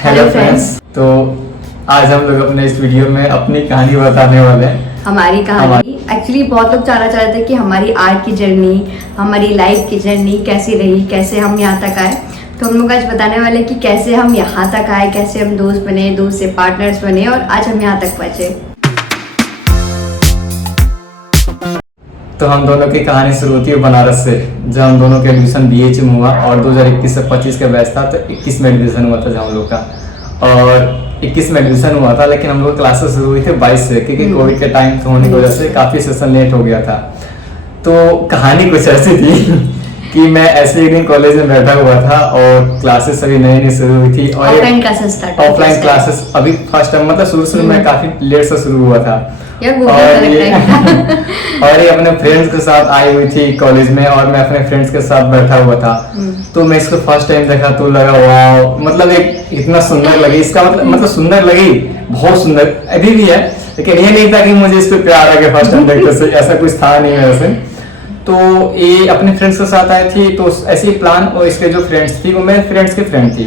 Hello friends. तो आज हम लोग अपने इस वीडियो में अपनी कहानी बताने वाले हैं। हमारी कहानी एक्चुअली बहुत लोग जानना चाहते थे कि हमारी आर्ट की जर्नी, हमारी लाइफ की जर्नी कैसी रही, कैसे हम यहाँ तक आए। तो हम लोग आज बताने वाले हैं कि कैसे हम यहाँ तक आए, कैसे हम दोस्त बने, दोस्त से पार्टनर्स बने और आज हम यहाँ तक पहुँचे। तो हम दोनों की कहानी शुरू होती है बनारस से, जहाँ हम दोनों का एडमिशन BH में हुआ और 2021 से 25 का बैच था। तो 21 में एडमिशन हुआ था जहाँ हम लोग का, और 21 में एडमिशन हुआ था। लेकिन हम लोग क्लासेस शुरू हुई थे 22 से, क्योंकि कोविड के टाइम होने की वजह से काफ़ी सेशन लेट हो गया था। तो कहानी कुछ ऐसी थी कि मैं ऐसे एक दिन कॉलेज में बैठा हुआ था और क्लासेस अभी नई नई शुरू हुई थी और ऑफलाइन क्लासेस अभी फर्स्ट टाइम, मतलब शुरू में काफ़ी लेट से शुरू हुआ था। और ये अपने फ्रेंड्स के साथ आई हुई थी कॉलेज में और मैं अपने फ्रेंड्स के साथ बैठा हुआ था। तो मैं इसको फर्स्ट टाइम देखा तो लगा वाह, मतलब एक इतना सुंदर लगी। इसका मतलब सुंदर लगी, बहुत सुंदर अभी भी है, लेकिन ये नहीं था कि मुझे इस पे प्यार आ गया फर्स्ट टाइम देखते से, ऐसा कुछ था नहीं वैसे। तो ये अपने फ्रेंड्स के साथ आई थी, तो ऐसे ही प्लान, और इसके जो फ्रेंड्स थी वो मेरे फ्रेंड्स की फ्रेंड थी।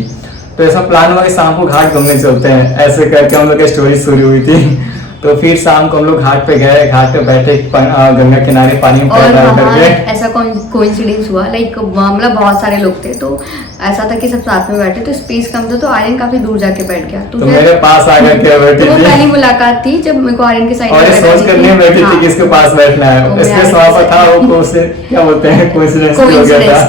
तो ऐसा प्लान हुआ कि शाम को घाट घूमने चलते हैं, ऐसे करके हम लोग की स्टोरी शुरू हुई थी। तो फिर शाम को हम लोग घाट पे गए, घाट पे बैठे गंगा किनारे पानी में करके ऐसा कोइंसिडेंस हुआ, लाइक मतलब बहुत सारे लोग थे, तो ऐसा था कि सब साथ में बैठे, तो स्पेस कम था, तो आर्यन काफी दूर जाके बैठ गया। तो मेरे पास आ गया बैठी थी। पहली मुलाकात थी जब मेरे को आर्यन के साइड और सोच करने में बैठी थी किसके पास बैठना है। इसके वहां पर था वो उसे क्या बोलते हैं, कोइंसिडेंस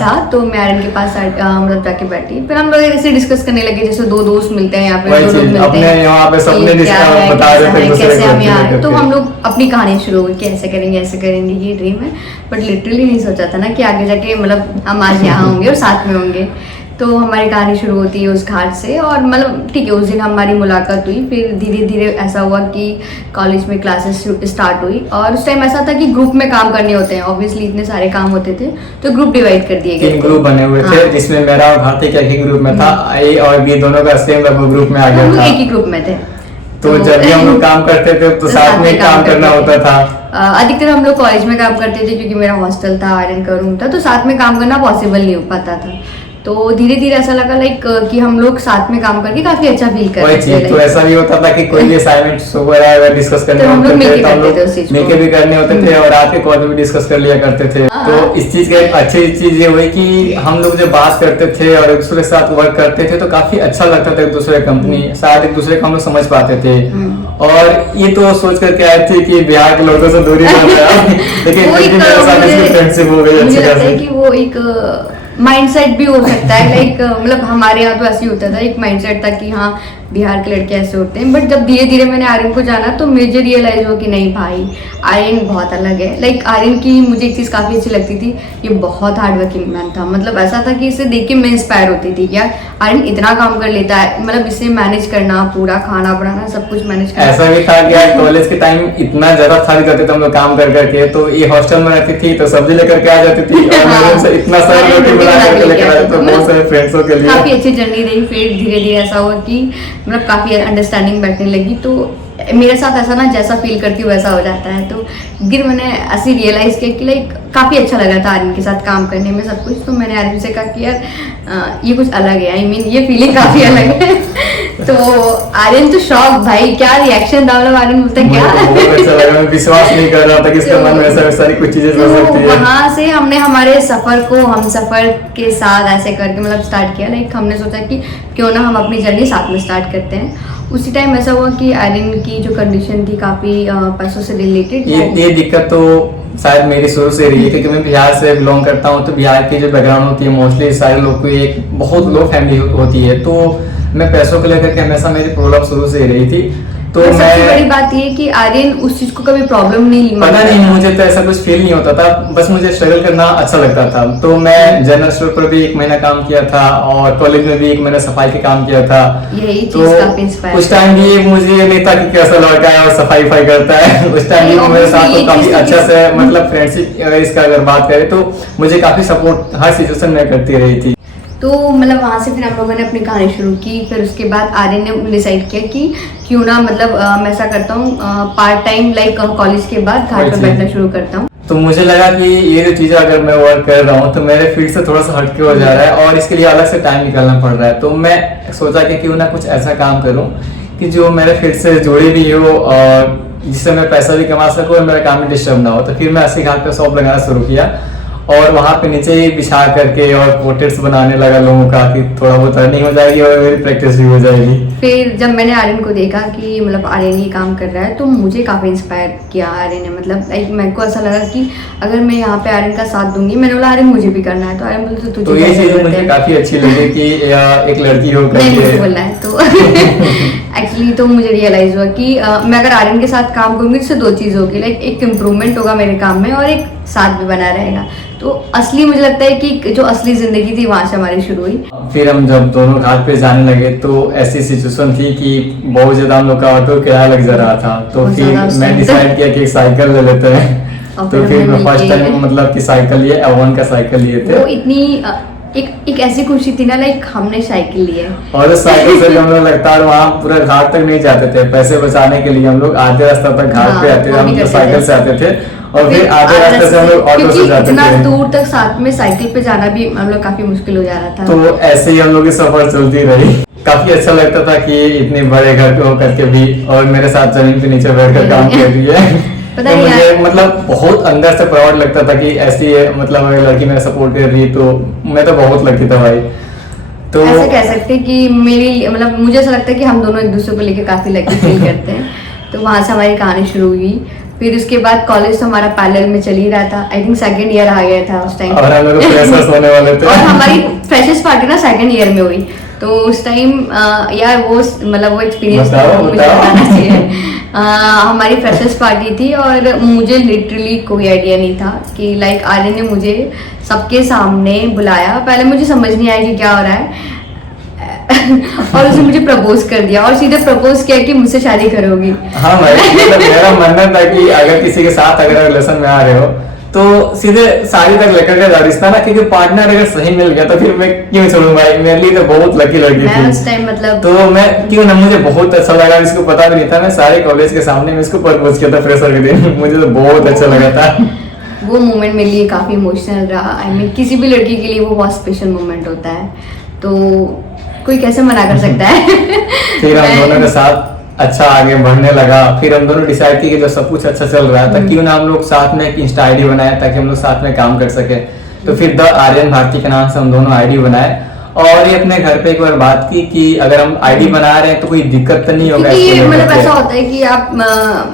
था। तो मैं आर्यन के पास मतलब जाके बैठी, फिर हम लोग ऐसे डिस्कस करने लगे जैसे दो दोस्त मिलते हैं, यहाँ पे दो लोग मिलते हैं, अपने यहाँ पे सबने बता रहे थे कैसे हम यहाँ। तो हम लोग अपनी कहानी शुरू हुई कि ऐसे करेंगे ऐसे करेंगे, ये ड्रीम है। बट लिटरली नहीं सोचा था ना कि आगे जाके मतलब हम आज यहाँ होंगे और साथ में होंगे। तो हमारी कहानी शुरू होती है उस घाट से, और मतलब ठीक है उस दिन हमारी मुलाकात हुई। फिर धीरे धीरे ऐसा हुआ कि कॉलेज में क्लासेस स्टार्ट हुई, और उस टाइम ऐसा था कि ग्रुप में काम करने होते हैं, ऑब्वियसली इतने सारे काम होते थे, तो ग्रुप डिवाइड कर दिए गए। 3 ग्रुप बने हुए थे, जिसमें मेरा और भारती का एक ही ग्रुप में था, A और B दोनों का सेम ग्रुप में आ गया था। एक ही ग्रुप में थे। तो जब भी हम लोग काम करते थे तो साथ में काम करना होता था। अधिकतर हम लोग कॉलेज में काम करते थे, क्योंकि मेरा हॉस्टल था, आर्यन का रूम था, तो साथ में काम करना पॉसिबल नहीं हो पाता था। तो धीरे धीरे ऐसा लगा लाइक कि हम लोग साथ में काम करके काफी अच्छा फील कर रहे थे। तो ऐसा भी होता था कि कोई भी असाइनमेंट वगैरह डिस्कस करने होते थे तो हम लोग मिलके भी करने होते थे, और रात के कॉल में भी डिस्कस कर लिया करते थे। तो इस चीज का एक अच्छी चीज ये हुई कि हम लोग जब बात करते थे और एक दूसरे के साथ वर्क करते थे तो काफी अच्छा लगता था। एक दूसरे कंपनी साथ एक दूसरे को हम लोग समझ पाते थे। और ये तो सोच करके आए थे कि बिहार के लोगों से दूरी बन गया, लेकिन फ्रेंडशिप हो गई अच्छी खासी। कि वो एक माइंडसेट भी हो सकता है, लाइक मतलब हमारे यहाँ तो ऐसे ही होता था, एक माइंडसेट था कि हाँ बिहार के लड़के ऐसे होते हैं। बट जब धीरे धीरे मैंने आर्यन को जाना तो मुझे रियलाइज हुआ कि नहीं भाई, आर्यन बहुत अलग है। लाइक आर्यन की मुझे एक चीज़ काफ़ी अच्छी लगती थी, ये बहुत हार्ड वर्किंग मैन था। मतलब ऐसा था कि इसे देख के मैं इंस्पायर होती थी कि यार आर्यन इतना काम कर लेता है, मतलब इसे मैनेज करना, पूरा खाना बनाना सब कुछ मैनेज करना। ऐसा भी था कि कॉलेज के टाइम इतना ज्यादा थक जाते थे हम लोग काम कर करके, तो ये हॉस्टल में रहती थी तो सब्जी लेकर के आ जाती थी और इतना सारा रोटी बना करके लेकर आ जाते थे बहुत सारे फ्रेंड्सों के लिए। काफी अच्छी जर्नी रही। फिर धीरे धीरे ऐसा हुआ कि मतलब काफी अंडरस्टैंडिंग बैठने लगी, तो मेरे साथ ऐसा ना जैसा फील करती हूँ वैसा हो जाता है। तो फिर मैंने ऐसे रियलाइज किया कि लाइक काफ़ी अच्छा लगा था आर्यन के साथ काम करने में सब कुछ। तो मैंने आर्यन से कहा कि यार ये कुछ अलग है, आई मीन ये फीलिंग काफ़ी अलग है। तो आर्यन तो शॉक, भाई क्या रिएक्शन था, मतलब आर्यन बोलता क्या बहुत अच्छा लगा, मैं विश्वास नहीं कर रहा था कि इसके मन में ऐसा सारी कुछ चीजें हो सकती है। वहाँ से हमने हमारे सफर को हम सफर के साथ ऐसे करके मतलब स्टार्ट किया। लाइक हमने सोचा कि क्यों ना हम अपनी जर्नी साथ में स्टार्ट करते हैं। उसी टाइम ऐसा हुआ कि आर्यन की जो कंडीशन थी काफी पैसों से रिलेटेड, ये दिक्कत तो शायद मेरी शुरू से रही है, क्योंकि मैं बिहार से बिलोंग करता हूँ। तो बिहार की जो बैकग्राउंड होती है मोस्टली सारे लोग को एक बहुत लो फैमिली होती है, तो मैं पैसों को लेकर के हमेशा मेरी प्रॉब्लम शुरू से ही रही थी। तो सबसे बड़ी बात ये कि आर्यन उस चीज को कभी प्रॉब्लम नहीं, पता नहीं मुझे तो ऐसा कुछ फील नहीं होता था, बस मुझे स्ट्रगल करना अच्छा लगता था। तो मैं जनरल स्टोर पर भी 1 महीना काम किया था और कॉलेज में भी 1 महीना सफाई का काम किया था। यही तो उस टाइम भी मुझे ये नहीं था कि कैसा लड़का है और सफाई करता है। उस टाइम भी मेरे साथ तो काफी अच्छा से मतलब फ्रेंडशिप इसका अगर बात करें तो मुझे काफी सपोर्ट हर सिचुएशन में करती रही थी। तो मतलब वहाँ से फिर हम लोगों ने अपनी कहानी शुरू की। फिर उसके बाद आर्यन ने डिसाइड किया कि क्यों ना मतलब मैं ऐसा करता हूँ पार्ट टाइम लाइक कॉलेज के बाद घाट पर बैठना शुरू करता हूँ। तो मुझे लगा कि ये जो चीज़ें अगर मैं वर्क कर रहा हूँ तो मेरे फील्ड से थोड़ा सा हटके हो जा रहा है और इसके लिए अलग से टाइम निकालना पड़ रहा है। तो मैं सोचा कि क्यों ना कुछ ऐसा काम करूँ कि जो मेरे फील्ड से जुड़ी भी हो और जिससे मैं पैसा भी कमा सकूँ और मेरा काम भी डिस्टर्ब ना हो। तो फिर मैं अस्सी घाट पे शॉप लगाना शुरू किया और वहाँ पे नीचे ही बिछा करके और पोर्ट्रेट्स बनाने लगा लोगों का कि थोड़ा बहुत अर्निंग हो जाएगी और मेरी प्रैक्टिस भी हो जाएगी। फिर जब मैंने आर्यन को देखा कि मतलब आर्यन ये काम कर रहा है तो मुझे काफ़ी इंस्पायर किया आर्यन ने। मतलब लाइक मेरे को ऐसा लगा कि अगर मैं यहाँ पे आर्यन का साथ दूंगी, मैंने बोला आर्यन मुझे भी करना है, तो आर्यन बोलते तुझे तो ये चीज़ मुझे काफ़ी अच्छी लगी कि एक लड़की हो नहीं मुझे बोलना है तो एक्चुअली तो मुझे रियलाइज हुआ कि मैं अगर आर्यन के साथ काम करूंगी तो दो चीज़ होगी, लाइक एक इम्प्रूवमेंट होगा मेरे काम में और एक साथ भी बना रहेगा। तो असली मुझे लगता है कि जो असली जिंदगी थी वहां से हमारी शुरू हुई। फिर हम जब दोनों घाट पे जाने लगे तो ऐसी सिचुएशन थी कि बहुत ज्यादा हम लोग का ऑटो किराया लग जा रहा था। तो बहुत फिर ज्यादा उस मैं time डिसाइड किया कि एक साइकिल ले लेते हैं। और तो फिर मैं हमने फर्स्ट मिलके- टाइम मतलब कि साइकिल लिए Avon का साइकिल लिए थे। वो इतनी एक ऐसी खुशी थी ना, लाइक हमने साइकिल ली है और उस साइकिल से हम लोग लगातार वहाँ पूरा घाट तक नहीं जाते थे, पैसे बचाने के लिए हम लोग आधे रास्ता तक घाट हाँ, पे आते थे। वो भी हम करते साइकिल थे। से आते थे और फिर आधे रास्ते से हम लोग ऑटो क्योंकि से जाते इतना थे। दूर तक साथ में साइकिल पे जाना भी हम लोग काफी मुश्किल हो जा रहा था। तो ऐसे ही हम लोग की सफर चलती रही। काफी अच्छा लगता था कि इतने बड़े घर पे होकर के भी और मेरे साथ जमीन पे नीचे बैठकर काम कर रही है। पता तो नहीं मुझे यार। मतलब बहुत अंदर से प्राउड लगता था कि ऐसी मतलब अगर लड़की मेरा सपोर्ट कर रही है तो मैं तो बहुत लकी था भाई। तो ऐसा कह सकते हैं कि मेरी मतलब मुझे ऐसा लगता है कि हम दोनों एक दूसरे को लेके काफी लकी फील करते हैं। तो वहां से हमारी कहानी शुरू हुई। फिर उसके बाद कॉलेज तो हमारा पैरेलल में चल ही रहा था। आई थिंक सेकंड ईयर आ गया था उस टाइम और हम लोग फ्रेशर्स होने वाले थे। और हमारी फ्रेशर्स पार्टी ना सेकंड ईयर में हुई। तो उस टाइम यार वो मतलब वो एक्सपीरियंस मुझे बताना चाहिए। हमारी फ्रेशर्स पार्टी थी और मुझे लिटरली कोई आइडिया नहीं था कि लाइक आर्यन ने मुझे सबके सामने बुलाया। पहले मुझे समझ नहीं आया कि क्या हो रहा है और उसने मुझे प्रपोज कर दिया और सीधे प्रपोज किया कि मुझसे शादी करोगी। हाँ भाई, मतलब मेरा मानना था कि अगर किसी के साथ अगर रिलेशन में आ रहे हो तो सीधे शादी तक लेकर के जाओ रिश्ता ना, क्योंकि पार्टनर अगर सही मिल गया तो फिर मैं क्यों छोड़ूं भाई। मेरे लिए तो बहुत लकी लड़की मैं थी उस टाइम मतलब तो मैं क्यों ना, मुझे बहुत अच्छा लगा। इसको पता भी नहीं था, मैं सारे कॉलेज के सामने में इसको प्रपोज किया था फ्रेशर के दिन। मुझे तो बहुत अच्छा लगा था। वो मोमेंट मेरे लिए काफी इमोशनल रहा। आई मीन किसी भी लड़की के लिए वो बहुत स्पेशल मोमेंट होता है, तो कोई कैसे मना कर सकता है। फिर हम दोनों के साथ अच्छा आगे बढ़ने लगा। फिर हम दोनों डिसाइड किए कि जब सब कुछ अच्छा चल रहा है तो क्यों ना हम लोग साथ में एक इंस्टा आईडी बनाए ताकि हम लोग साथ में काम कर सके। तो फिर द आर्यन भारती के नाम से हम दोनों आईडी बनाए और ये अपने घर पे एक बार बात की कि अगर हम आईडी बना रहे हैं तो कोई दिक्कत तो नहीं होगा। क्योंकि इसको ये लेकर मतलब के। ऐसा होता है कि आप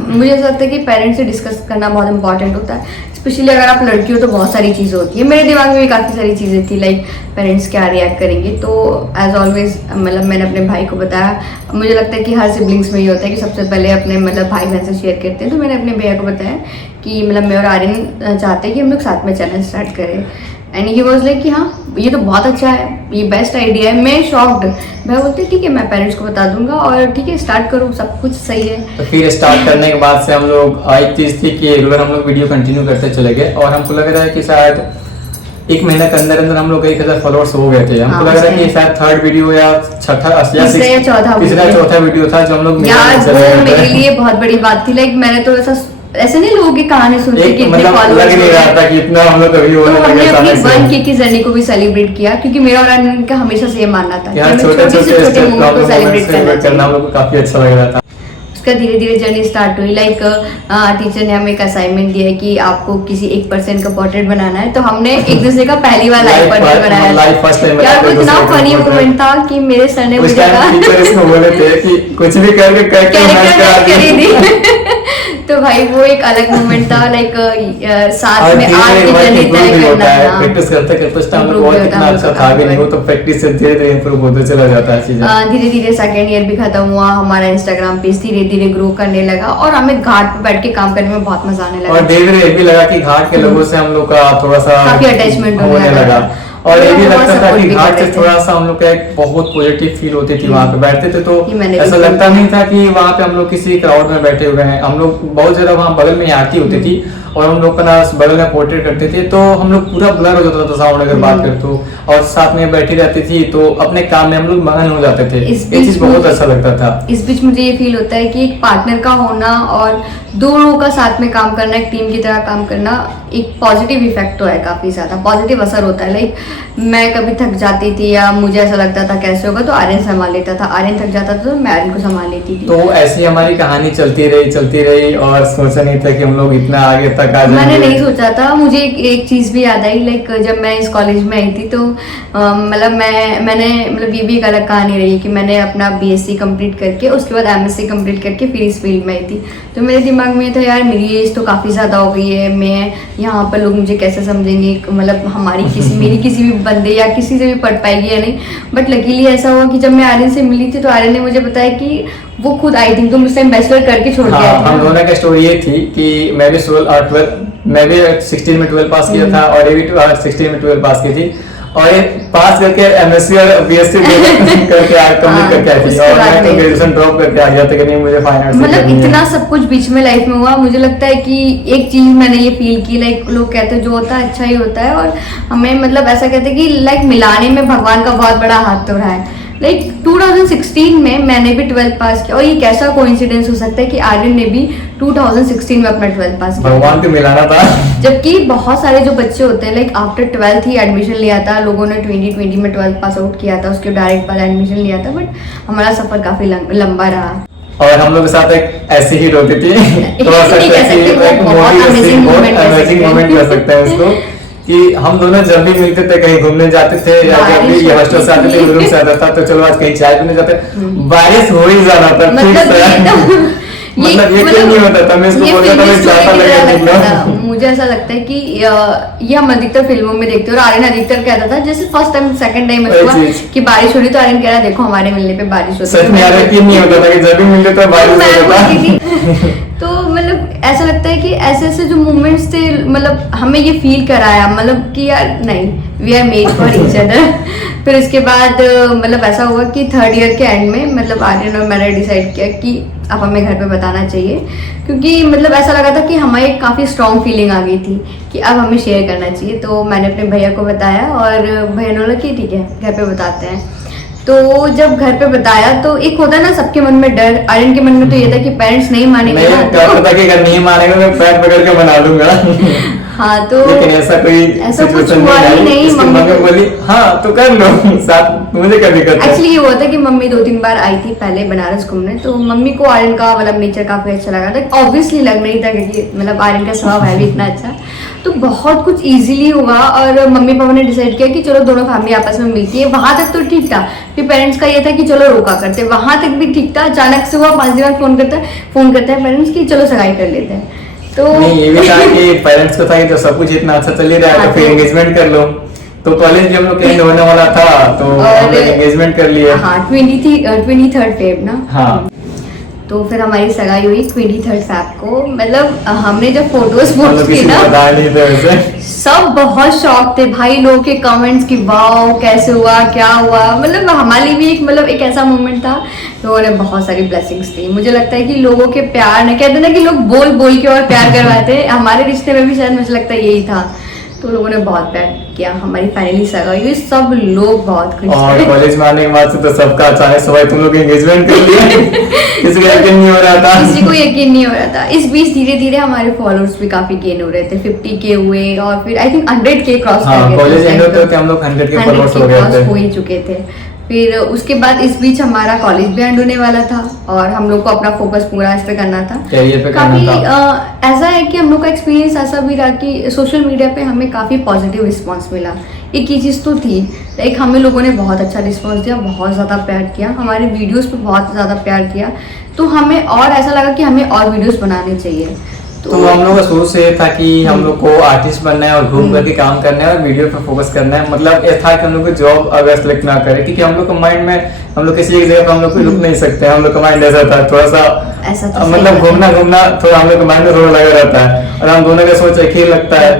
मुझे ऐसा लगता है कि पेरेंट्स से डिस्कस करना बहुत इंपॉर्टेंट होता है। स्पेशली अगर आप लड़की हो तो बहुत सारी चीज़ें होती है। मेरे दिमाग में भी काफ़ी सारी चीज़ें थी, लाइक पेरेंट्स क्या रिएक्ट करेंगे। तो एज ऑलवेज मतलब मैंने अपने भाई को बताया। मुझे लगता है कि हर सिबलिंग्स में ये होता है कि सबसे पहले अपने मतलब भाई बहन से शेयर करते हैं। तो मैंने अपने भैया को बताया कि मतलब मैं और आर्यन चाहते हैं कि हम लोग साथ में चैनल स्टार्ट करें। एंड ही वॉज लाइक कि हाँ ये तो बहुत अच्छा है, ये बेस्ट आइडिया है। मैं शॉक्ड। मैं बोलती ठीक है मैं पेरेंट्स को बता दूंगा और ठीक है स्टार्ट करो, सब कुछ सही है। तो फिर स्टार्ट करने के बाद से हम लोग एक चीज थी कि रेगुलर हम लोग वीडियो कंटिन्यू करते चले गए और हमको लग रहा है कि शायद एक महीने के अंदर अंदर हम लोग 1000 फॉलोअर्स हो गए थे। हमको हाँ, लग रहा है सही। कि शायद थर्ड वीडियो या छठा तीसरा या चौथा तीसरा वीडियो। चौथा वीडियो था जो हम लोग यार मिलाने चले वो गए मेरे थे। लिए बहुत बड़ी बात थी। लाइक मैंने तो ऐसे नहीं लोगों की कहानी सुनती एक कि इतने मतलब लग फॉलोअर्स नहीं रहा था कि इतना हम लोग कभी तो होने हमने लगे अपनी अचानक से। 1K की जर्नी को भी सेलिब्रेट किया क्योंकि मेरा और आनंद का हमेशा से ये मानना था कि यार हमें छोटे छोटे से छोटे स्टेप मोमेंट को सेलिब्रेट करना हम लोग को काफी अच्छा लग रहा था। उसका धीरे धीरे जर्नी स्टार्ट हुई। लाइक टीचर ने हमें एक असाइनमेंट दिया है कि आपको किसी एक पर्सन का पोर्ट्रेट बनाना है। तो हमने एक दूसरे का पहली बार लाइव पोर्ट्रेट बनाया लाइव फर्स्ट टाइम यार। वो इतना फनी मोमेंट था कि मेरे सर ने उस मुझे टाइम कहा टीचर इसको बोले थे कि कुछ भी करके करके मैच करा कैरेक्टर करी दी। थी। तो भाई वो एक अलग मोमेंट था। लाइक साथ और में धीरे आज की धीरे जर्नी इम्प्रूव तय भी करना होता है। था। प्रैक्टिस करते करते उस टाइम Improve और भी होता कितना है, अच्छा हम था लोग भी का नहीं, वो तो प्रैक्टिस से धीरे धीरे इम्प्रूव होते चला जाता है चीजें। धीरे धीरे सेकेंड ईयर भी खत्म हुआ। हमारा इंस्टाग्राम पेज धीरे धीरे ग्रो करने लगा और हमें घाट पे बैठ के काम करने में बहुत मजा आने और लगा। धीरे धीरे ये भी लगा कि घाट के लोगों से हम लोग का थोड़ा सा काफी attachment होने होने लगा। लगा। और ये भी लोग बहुत लगता था support कि भी घाट कर से रहे थे। थोड़ा सा हम लोग का एक बहुत पॉजिटिव फील होती थी। वहां पे बैठते थे तो कि मैंने भी ऐसा feel लगता किया। नहीं था कि वहां पे हम लोग किसी क्राउड में बैठे हुए हैं। हम लोग बहुत ज्यादा वहां बगल में ही आरती होती थी और हम लोग का ना बगल में पोर्ट्रेट करते थे, तो हम लोग पूरा ब्लर हो जाता था साउंड अगर बात करते तो, और साथ में बैठी रहती थी तो अपने काम में हम लोग मगन हो जाते थे। ये चीज बहुत अच्छा लगता था। इस बीच मुझे ये फील होता है कि एक पार्टनर का होना और दो लोगों का साथ में काम करना, एक टीम की तरह काम करना, एक पॉजिटिव इफेक्ट तो है, काफी ज्यादा पॉजिटिव असर होता है। लाइक मैं कभी थक जाती थी या मुझे ऐसा लगता था कैसे होगा, तो आर्यन संभाल लेता था, आर्यन थक जाता था तो मैं आर्यन को संभाल लेती थी। तो ऐसी हमारी कहानी चलती रही और सोचा नहीं था कि हम लोग इतना आगे तक आ जाएंगे। मैंने नहीं सोचा था। मुझे एक चीज भी याद आई, लाइक जब मैं इस कॉलेज में आई थी तो मतलब मैंने ये भी एक अलग कहानी रही कि मैंने अपना बीएससी कंप्लीट करके उसके बाद एमएससी कंप्लीट करके फिर इस फील्ड में आई थी। तो मेरे दिमाग में था यार मेरी एज तो काफ़ी ज़्यादा हो गई है, मैं यहाँ पर लोग मुझे कैसे समझेंगे, मतलब हमारी मेरी किसी भी बंदे या किसी से भी पढ़ पाएगी या नहीं। बट लकीली ऐसा हुआ कि जब मैं आर्यन से मिली थी तो आर्यन ने मुझे बताया कि वो खुद आई थिंक तुम उस टाइम बैचलर करके छोड़ के आए थे। हम दोनों का स्टोरी ये थी कि मैं भी 16 में 12 पास किया था और ये भी 16 में 12 पास की थी, और ये पास करके एमएससी और बीएससी करके कंप्लीट करके आई थी, और मैं तो ग्रेजुएशन ड्रॉप करके आ गया था कि नहीं मुझे फाइन आर्ट्स मतलब इतना सब कुछ बीच में लाइफ में हुआ। मुझे लगता है कि एक चीज मैंने ये फील की, लाइक लोग कहते हैं जो होता है अच्छा ही होता है, और हमें मतलब ऐसा कहते हैं कि लाइक मिलाने में भगवान का बहुत बड़ा हाथ तो रहा है। लाइक 2016 में मैंने भी 12 पास किया, और ये कैसा कोइंसिडेंस हो सकता है कि आर्यन ने भी 2016 में अपना 12 पास किया, भगवान को मिलाना था। जबकि बहुत सारे जो बच्चे होते हैं लाइक आफ्टर 12th ही एडमिशन लिया था लोगों ने, 2020 में 12 पास आउट किया था, उसके डायरेक्ट बाद एडमिशन लिया था। बट हमारा सफर काफी लंबा रहा, और हम लोग के साथ एक ऐसी ही होती थी, अमेजिंग मोमेंट कर सकते हैं उसको, कि हम दोनों जब भी मिलते थे कहीं घूमने जाते थे या जब भी ये हॉस्टल से आते थे रूम से आता था तो चलो आज कहीं चाय पीने जाते, बारिश हो ही जाना था। मतलब ये क्यों नहीं होता था, मैं इसको बोलता था मैं चाहता लगा। मुझे ऐसा लगता है कि ये हम अधिकतर फिल्मों में देखते हैं, और आर्यन अधिकतर कहता था जैसे फर्स्ट टाइम सेकंड टाइम हुआ कि बारिश हो रही तो आर्यन कह रहा देखो हमारे मिलने पे बारिश होती है। सच में यार क्यों नहीं होता था कि जब भी मिलते तो बारिश होता था। तो मतलब ऐसा लगता है कि ऐसे ऐसे जो मोमेंट्स थे मतलब हमें ये फील कराया, मतलब कि यार नहीं we are made for each other. फिर उसके बाद मतलब ऐसा हुआ कि थर्ड ईयर के एंड में मतलब आर्यन और मैंने डिसाइड किया कि अब हमें घर पे बताना चाहिए, क्योंकि मतलब ऐसा लगा था कि हमारी एक काफ़ी स्ट्रॉन्ग फीलिंग आ गई थी कि अब हमें शेयर करना चाहिए। तो मैंने अपने भैया को बताया और भैया ने बोला कि ठीक है घर पे बताते हैं। तो जब घर पे बताया तो एक होता है ना सबके मन में डर, आर्यन के मन में तो ये था कि पेरेंट्स नहीं मानेंगे ना, पता कि अगर नहीं मानेंगे मैं पैर पकड़ के बना लूंगा। हाँ तो लेकिन ऐसा कुछ हुआ ही नहीं। मम्मी बोली हाँ तो कर लो साथ, मुझे क्या दिक्कत है। एक्चुअली ये हुआ था कि मम्मी 2-3 बार आई थी पहले बनारस घूमने, तो मम्मी को आर्यन का मतलब नेचर काफी अच्छा लगा था। ऑब्वियसली लग नहीं था क्योंकि मतलब आर्यन का स्वभाव है भी इतना अच्छा, तो बहुत कुछ इजीली हुआ। और मम्मी पापा ने डिसाइड किया कि चलो दोनों फैमिली आपस में मिलती है। वहां तक तो ठीक था, फिर पेरेंट्स का ये था कि चलो रोका करते, वहां तक भी ठीक था। अचानक से हुआ 5 दिन बाद फोन करता है पेरेंट्स की चलो सगाई कर लेते हैं। तो नहीं ये भी था कि पेरेंट्स को था कि तो सब कुछ इतना अच्छा चल ही रहा है तो फिर एंगेजमेंट कर लो। तो कॉलेज भी हम लोग एंड होने वाला था तो हम लोग एंगेजमेंट कर लिए। हाँ 23rd फेब ना। हाँ तो फिर हमारी सगाई हुई 23rd फेब को। मतलब हमने जब फोटोज पोस्ट की ना सब बहुत शॉक थे भाई, लोगों के कमेंट्स की वाओ कैसे हुआ क्या हुआ। मतलब हमारे भी एक ऐसा मोमेंट था, लोगों ने बहुत सारी ब्लेसिंग्स दी। मुझे लगता है कि लोगों के प्यार ने, कहते ना कि लोग बोल बोल के और प्यार करवाते हैं, हमारे रिश्ते में भी शायद मुझे लगता है यही था। तो लोगों ने बहुत प्यार किया, हमारी फाइनली सगाई हुई, सब लोग बहुत खुश थे। और कॉलेज में आने के बाद से तो सबका अचानक से तुम लोग एंगेजमेंट कर लिया। किसी को यकीन नहीं हो रहा था, किसी को यकीन नहीं हो रहा था। इस बीच धीरे धीरे हमारे फॉलोअर्स भी काफी गेन हो रहे थे, 50K हुए और फिर आई थिंक 100K क्रॉस कर गए। कॉलेज एंड होते होते हम लोग 100K फॉलोअर्स हो गए थे, हो ही चुके थे। फिर उसके बाद इस बीच हमारा कॉलेज भी एंड होने वाला था और हम लोग को अपना फोकस पूरा इस पे करना था, कैरियर पे काफी करना था। ऐसा है कि हम लोग का एक्सपीरियंस ऐसा भी रहा कि सोशल मीडिया पे हमें काफी पॉजिटिव रिस्पांस मिला। एक ही चीज़ तो थी, लाइक हमें लोगों ने बहुत अच्छा रिस्पांस दिया, बहुत ज़्यादा प्यार किया, हमारे वीडियोस पे बहुत ज़्यादा प्यार किया। तो हमें और ऐसा लगा कि हमें और वीडियोस बनाने चाहिए। तो हम लोग का शुरू से ये था कि हम लोग को आर्टिस्ट बनना है और घूम करके काम करना है और वीडियो पे फोकस करना है। मतलब ये था कि हम लोग को जॉब अगर सेलेक्ट ना करें, क्योंकि हम लोग के माइंड में हम लोग किसी एक जगह पर हम लोग को रुक नहीं सकते, हम लोग का माइंड ऐसा था थोड़ा सा ऐसा मतलब घूमना थोड़ा हम लोग के माइंड में थोड़ा लगा रहता है, और हम दोनों का सोच एक ही लगता है।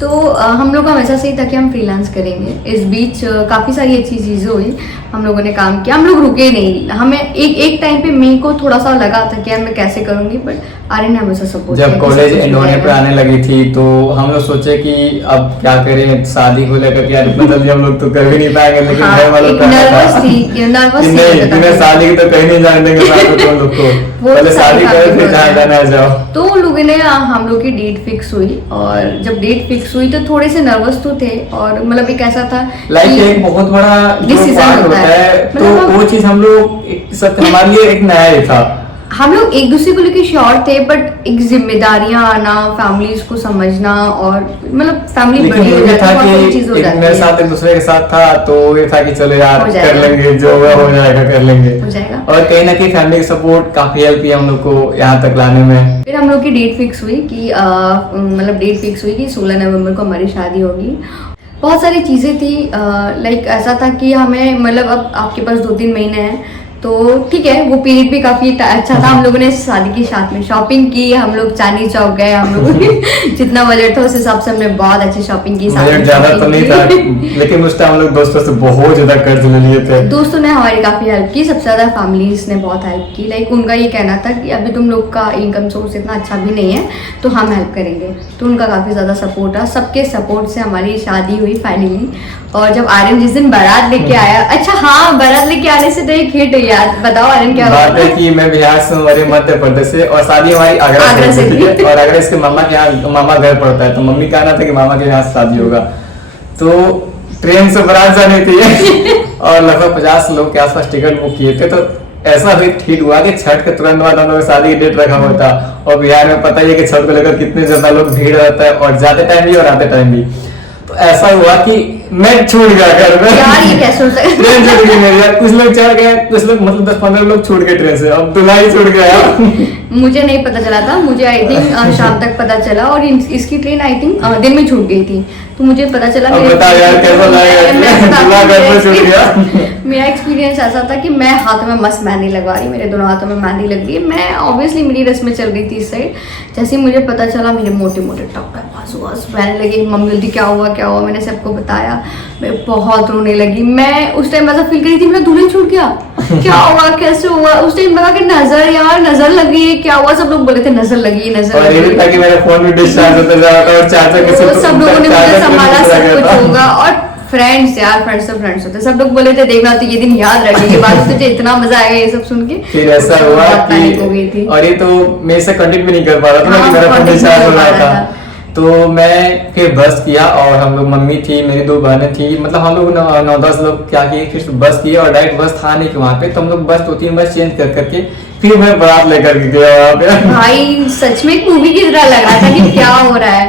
तो हम लोग का हमेशा से ही था कि हम फ्रीलांस करेंगे। इस बीच काफ़ी सारी अच्छी चीज़ें हुई, हम लोगों ने काम किया, हम लोग रुके नहीं। हमें एक टाइम पे मेरे को थोड़ा सा लगा था कि यार मैं कैसे करूँगी, बट आर्यन ने हमेशा सपोर्ट किया। जब कॉलेज एंड होने पे आने लगी थी तो हम लोग सोचे कि अब क्या करें, शादी को लेकर के यार इतना जल्दी हम लोग तो कर भी नहीं पाएंगे, लेकिन घर वालों का नर्वस थी कि नहीं तुम्हें शादी की तो कहीं नहीं जाने देंगे साथ में तुम लोग को, पहले शादी करो फिर जहाँ जाना है जाओ। तो उन लोगों ने हम लोग की डेट फिक्स हुई, और जब डेट फिक्स हुई तो थोड़े से नर्वस तो थे, और मतलब एक ऐसा था लाइक एक बहुत बड़ा डिसीजन होता है, तो वो चीज हम लोग सब हमारे लिए एक नया ही था। हम लोग एक दूसरे को लेकर श्योर थे, बट एक जिम्मेदारियां आना, फैमिलीज को समझना, और मतलब फैमिली बड़ी हो जाती है, बहुत चीज हो जाती है। मेरे साथ एक दूसरे के साथ था तो ये था कि चलो यार कर लेंगे, जो हो जाएगा कर लेंगे, हो जाएगा। और कहीं ना कहीं फैमिली का सपोर्ट काफी हेल्प किया हम लोग को यहाँ तक लाने में। फिर हम लोग की डेट फिक्स हुई कि मतलब डेट फिक्स हुई कि 16 नवंबर को हमारी शादी होगी। बहुत सारी चीज़ें थी, लाइक ऐसा था कि हमें मतलब अब आपके पास 2-3 महीने हैं, तो ठीक है, वो पीरियड भी काफ़ी अच्छा था। हम लोगों ने शादी की साथ में शॉपिंग की, हम लोग चांदनी चौक गए, हम लोग जितना बजट था उस हिसाब से हमने बहुत अच्छी शॉपिंग की। बजट ज़्यादा तो नहीं था, लेकिन उस टाइम हम लोग दोस्तों से बहुत ज़्यादा कर्ज ले लिए थे। दोस्तों ने हमारी काफ़ी हेल्प की, सबसे ज़्यादा फैमिलीज ने बहुत हेल्प की। लाइक उनका ये कहना था कि अभी तुम लोग का इनकम सोर्स इतना अच्छा भी नहीं है, तो हम हेल्प करेंगे, तो उनका काफ़ी ज़्यादा सपोर्ट था। सबके सपोर्ट से हमारी शादी हुई फाइनली। और जब आर्यन जिस दिन बारात लेके आया, अच्छा हाँ, बारात लेके आने से तो एक हिट हुई याद, बताओ आर्यन क्या बात है कि मैं बिहार से हूँ, मध्य प्रदेश से, और शादी हमारी आगरा से थी, और अगर इसके मामा के यहाँ मामा घर पड़ता है, तो मम्मी का आना था कि मामा के यहाँ शादी होगा, तो ट्रेन से बारात जानी थी और लगभग 50 लोग के आसपास टिकट बुक किए थे। तो ऐसा भी ठीक हुआ कि छठ के तुरंत बाद हम लोग शादी की डेट रखा हुआ था, और बिहार में पता ही है कि छठ को लेकर कितने ज्यादा लोग भीड़ रहता है, और जाते टाइम भी और आते टाइम भी। तो ऐसा हुआ कि मैं छूट गया घर में। यार ये कैसे हो सकता है? ट्रेन छूट गई मेरी यार, कुछ लोग चढ़ गए, कुछ लोग मतलब 10-15 लोग छूट गए ट्रेन से, अब दूल्हा ही छूट गया। मुझे नहीं पता चला था, मुझे आई थिंक शाम तक पता चला, और इसकी ट्रेन आई थिंक दिन में छूट गई थी, तो मुझे पता चला। बता यार कैसा लगा? मेरा एक्सपीरियंस ऐसा था कि मैं हाथों में मस्त मेहंदी लगवा रही, मेरे दोनों हाथों में मेहंदी लग रही है, मैं ऑब्वियसली मेरी रस्में चल रही थी इस साइड। जैसे ही मुझे पता चला, मेरे मोटे मोटे टप बहने लगे, मम्मी बोलती क्या हुआ क्या हुआ, मैंने सबको बताया, मैं बहुत रोने लगी। मैं उस टाइम ऐसा फील करी थी मेरा दूल्हा छूट गया, क्या हुआ कैसे हुआ। उस टाइम लगा कि नजर, यार नजर लगी है, क्या हुआ, सब लोग बोले थे नजर लगी नजर लगी। और ये भी था कि मेरा फोन भी डिस्चार्ज होता जा रहा था, और चार्जर के साथ सब लोगों ने मुझे संभाला, सब कुछ होगा। और फ्रेंड्स यार, फ्रेंड्स तो फ्रेंड्स होते, सब लोग बोले थे देखना तो ये दिन याद रखेंगे, बाद तुझे इतना मजा आएगा ये सब सुन के। फिर ऐसा हुआ कि, और ये तो मेरे से कंटिन्यू भी नहीं कर पा रहा था, मेरा फोन डिस्चार्ज हो रहा था। तो मैं फिर बस किया, और हम लोग, मम्मी थी, मेरी 2 बहनें थी, मतलब हम लोग 9-10 लोग क्या किए, फिर बस किए, और डायरेक्ट बस था नहीं कि वहाँ पे, तो हम लोग बस 2-3 बस चेंज कर करके फिर मैं बारात लेकर के गया वहाँ पे। भाई सच में एक मूवी की तरह लग रहा था कि क्या हो रहा है।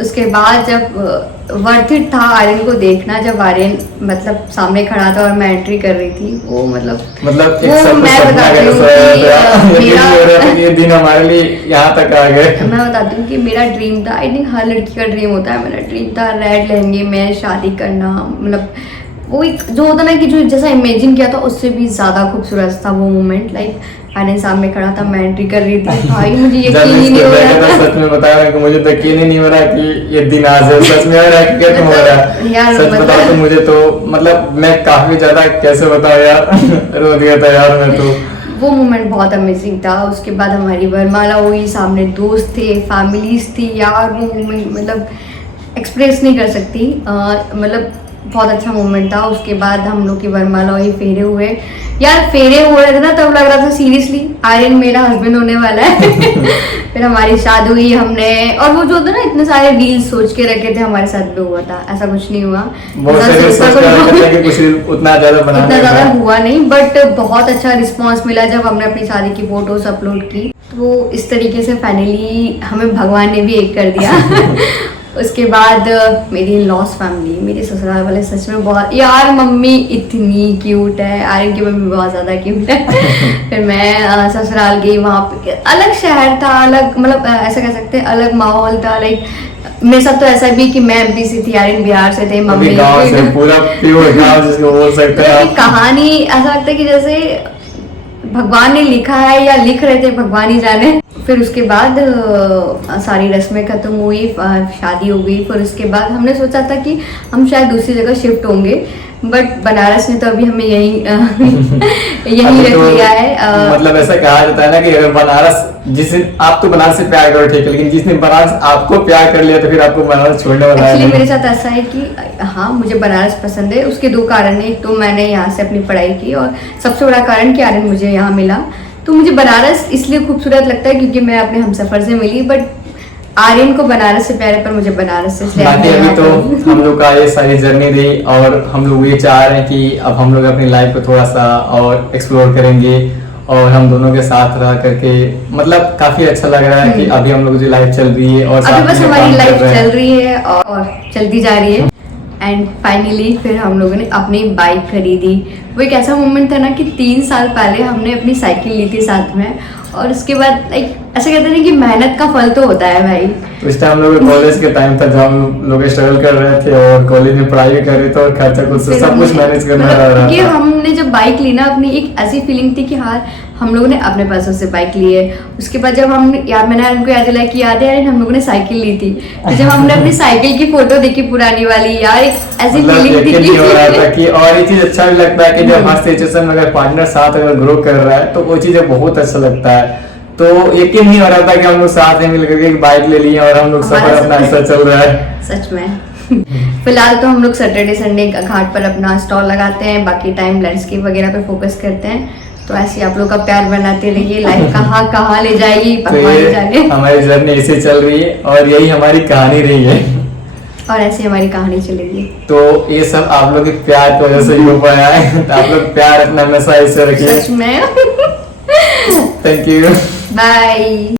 उसके बाद जब वर्थ इट था आर्यन को देखना, जब आर्यन मतलब सामने खड़ा था और मैं एंट्री कर रही थी, वो मतलब वो मैं बताती हूँ कि ये दिन हमारे लिए यहाँ तक आ गए। मैं बताती हूँ कि मेरा ड्रीम था, आई थिंक हर लड़की का ड्रीम होता है, मेरा ड्रीम था रेड लहंगे में शादी करना। मतलब वो एक जो होता ना कि जो जैसा इमेजिन किया था उससे भी ज्यादा खूबसूरत था वो मोमेंट। लाइक आर्यन सामने खड़ा था, मैं एंट्री कर रही थी, भाई मुझे यकीन ही नहीं हो रहा था। सच में बताया कि मुझे तो यकीन ही नहीं हो रहा कि ये दिन आज है, सच में हो रहा है कि क्या हो रहा है। सच बताओ तो मुझे तो मतलब मैं काफी ज्यादा, कैसे बताओ यार, रो दिया था यार मैं तो। वो मोमेंट बहुत अमेजिंग था। उसके बाद हमारी वरमाला हुई, सामने दोस्त थे, फैमिलीज थी यार, वो मोमेंट मतलब एक्सप्रेस नहीं कर सकती, मतलब बहुत अच्छा मोमेंट था। उसके बाद हम लोग की वरमाला हुई, फेरे हुए यार, फेरे हो रहे थे ना तब लग रहा था सीरियसली आर्यन मेरा हस्बैंड होने वाला है। फिर हमारी शादी हुई, हमने, और वो जो होता ना इतने सारे रील्स सोच के रखे थे, हमारे साथ भी हुआ था, ऐसा कुछ नहीं हुआ, उतना ज्यादा हुआ नहीं, बट बहुत अच्छा रिस्पॉन्स मिला जब हमने अपनी शादी की फोटोज अपलोड की। तो इस तरीके से फाइनली हमें भगवान ने भी एक कर दिया। उसके बाद मेरी लॉस फैमिली, मेरे ससुराल वाले सच में बहुत, यार मम्मी इतनी क्यूट है, आर्यन की मम्मी बहुत ज़्यादा क्यूट है। फिर मैं ससुराल गई, वहाँ पे अलग शहर था, अलग मतलब ऐसा कह सकते हैं अलग माहौल था। लाइक मेरे साथ तो ऐसा भी कि मैं एमपी से थी, आर्यन बिहार से थे, मम्मी पूरा प्योर गाँव जिसको बोल सकते हैं। कहानी ऐसा लगता है कि जैसे भगवान ने लिखा है या लिख रहे थे भगवान ही जाने। फिर उसके बाद सारी रस्में खत्म हुई, शादी हो गई। फिर उसके बाद हमने सोचा था कि हम शायद दूसरी जगह शिफ्ट होंगे, बट बनारस ने तो अभी हमें यही यही रख लिया है। मतलब ऐसा कहा जाता है ना कि अगर बनारस, जिस दिन आप तो बनारस से प्यार करो ठीक है, लेकिन जिस दिन बनारस आपको प्यार कर लिया तो फिर आपको बनारस छोड़ने वाला है एक्चुअली मेरे साथ ऐसा है कि हाँ मुझे बनारस पसंद है। उसके दो कारण है, एक तो मैंने यहाँ से अपनी पढ़ाई की और सबसे बड़ा कारण कि आर्यन मुझे यहाँ मिला। तो मुझे बनारस इसलिए खूबसूरत लगता है क्योंकि मैं अपने हमसफर से मिली, बट आर्यन को बनारस से प्यार है पर मुझे बनारस से इसलिए बाकी अभी तो हम लोग का ये सारी जर्नी रही और हम लोग ये चाह रहे हैं कि अब हम लोग अपनी लाइफ को थोड़ा सा और एक्सप्लोर करेंगे और हम दोनों के साथ रह करके मतलब काफी अच्छा लग रहा है कि अभी हम लोग जो लाइफ चल रही है और अभी बस हमारी लाइफ चल रही है और चलती जा रही है। एंड फाइनली फिर हम लोगों ने अपनी बाइक खरीदी। वो एक ऐसा मोमेंट था ना कि 3 साल पहले हमने अपनी साइकिल ली थी साथ में, और उसके बाद लाइक ऐसा कहते हैं कि मेहनत का फल तो होता है भाई। तो इस टाइम हम लोग कॉलेज के टाइम था जब हम लोग स्ट्रगल कर रहे थे और कॉलेज में पढ़ाई कर रहे थे और खर्चा कुछ सब कुछ मैनेज करना रह रहा कि था। हमने जब बाइक ली ना अपनी, एक ऐसी फीलिंग थी कि हाँ हम लोगों ने अपने पैसों से बाइक ली है। उसके बाद जब हम यार मैंने उनको याद दिलाया कि याद है हम लोगों ने साइकिल ली थी, तो जब हमने अपनी साइकिल की फोटो देखी पुरानी वाली, यार एक ऐसी फीलिंग थी यकीन नहीं हो रहा था कि और ये चीज अच्छा भी लगता है कि जब हर सिचुएशन में अगर पार्टनर साथ अगर ग्रो कर रहा है तो वो चीजें बहुत अच्छा लगता है। तो यकीन नहीं हो रहा था कि हम लोग साथ में मिलकर के एक बाइक ले लिए और हम लोग सफर अपना ऐसा चल रहा है सच में। फिलहाल तो हम लोग सैटरडे संडे घाट पर अपना स्टॉल लगाते हैं, बाकी टाइम लैंडस्केप वगैरह पे फोकस करते हैं। तो ऐसे आप लोग का प्यार बनाते रहिए, लाइफ कहाँ ले जाएगी भगवान ही जाने। हमारी जर्नी ऐसे चल रही है और यही हमारी कहानी रही है और ऐसे हमारी कहानी चलेगी। तो ये सब आप लोग के प्यार की वजह से ही हो पाया है। तो आप लोग प्यार अपना हमेशा ऐसे रखिए। सच में। Thank you, bye.